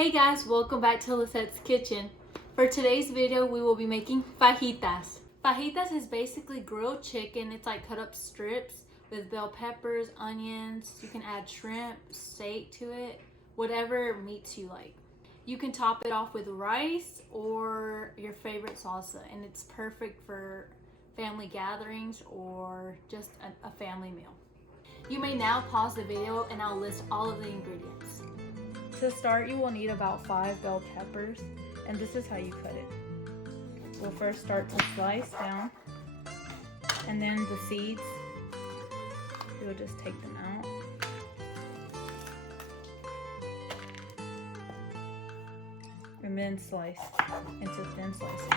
Hey guys, welcome back to Lisette's Kitchen. For today's video, we will be making fajitas. Fajitas is basically grilled chicken. It's like cut up strips with bell peppers, onions. You can add shrimp, steak to it, whatever meats you like. You can top it off with rice or your favorite salsa, and it's perfect for family gatherings or just a family meal. You may now pause the video and I'll list all of the ingredients. To start, you will need about 5 bell peppers, and this is how you cut it. We'll first start to slice down, and then the seeds, you'll just take them out. And then slice into thin slices.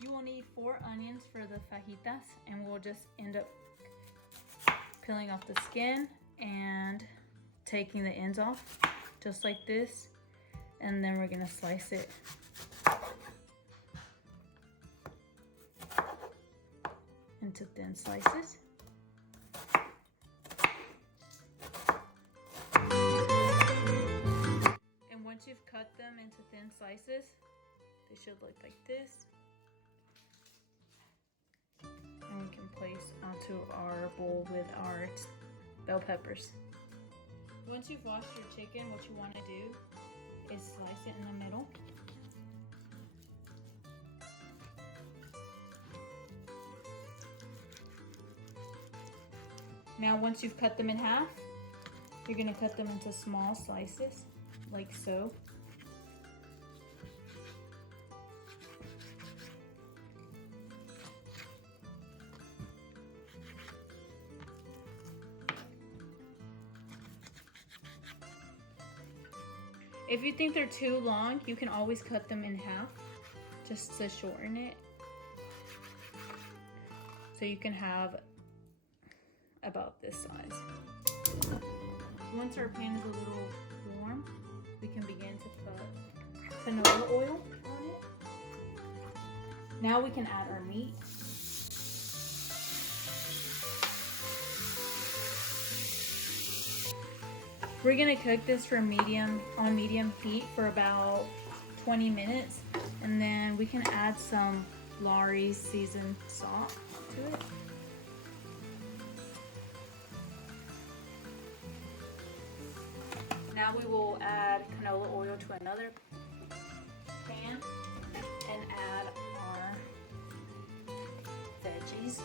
You will need 4 onions for the fajitas, and we'll just end up peeling off the skin and taking the ends off, just like this, and then we're gonna slice it into thin slices. And once you've cut them into thin slices, they should look like this. And we can place onto our bowl with our bell peppers. Once you've washed your chicken, what you want to do is slice it in the middle. Now once you've cut them in half, you're going to cut them into small slices, like so. If you think they're too long, you can always cut them in half, just to shorten it. So you can have about this size. Once our pan is a little warm, we can begin to put canola oil on it. Now we can add our meat. We're gonna cook this for on medium heat for about 20 minutes, and then we can add some Lawry's seasoned salt to it. Now we will add canola oil to another pan and add our veggies.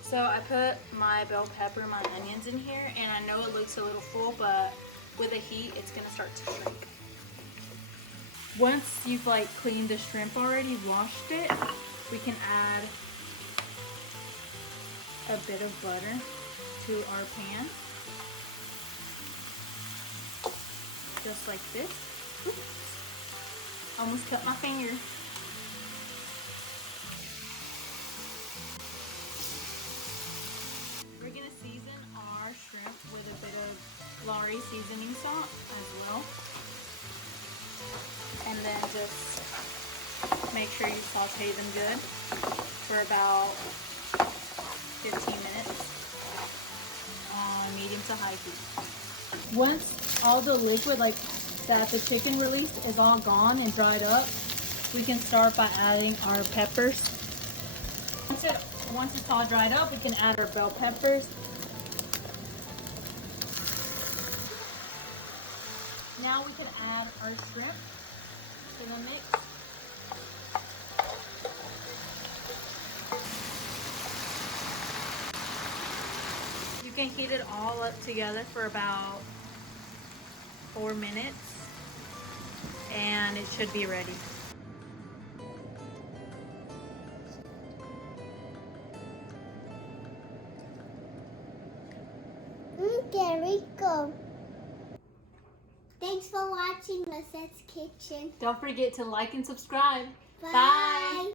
So I put my bell pepper, my onions in here, and I know it looks a little full, but with the heat, it's gonna start to shrink. Once you've cleaned the shrimp already, washed it, we can add a bit of butter to our pan, just like this. Oops. Almost cut my finger. We're gonna season our shrimp with a bit of Lawry's seasoning salt as well, and then just make sure you saute them good for about 15 minutes on medium to high heat. Once all the liquid that the chicken released is all gone and dried up, we can start by adding our peppers. Once it's all dried up, we can add our bell peppers. Now we can add our shrimp to the mix. You can heat it all up together for about 4 minutes, and it should be ready. Qué rico. Thanks for watching Lisette's Kitchen. Don't forget to like and subscribe. Bye. Bye.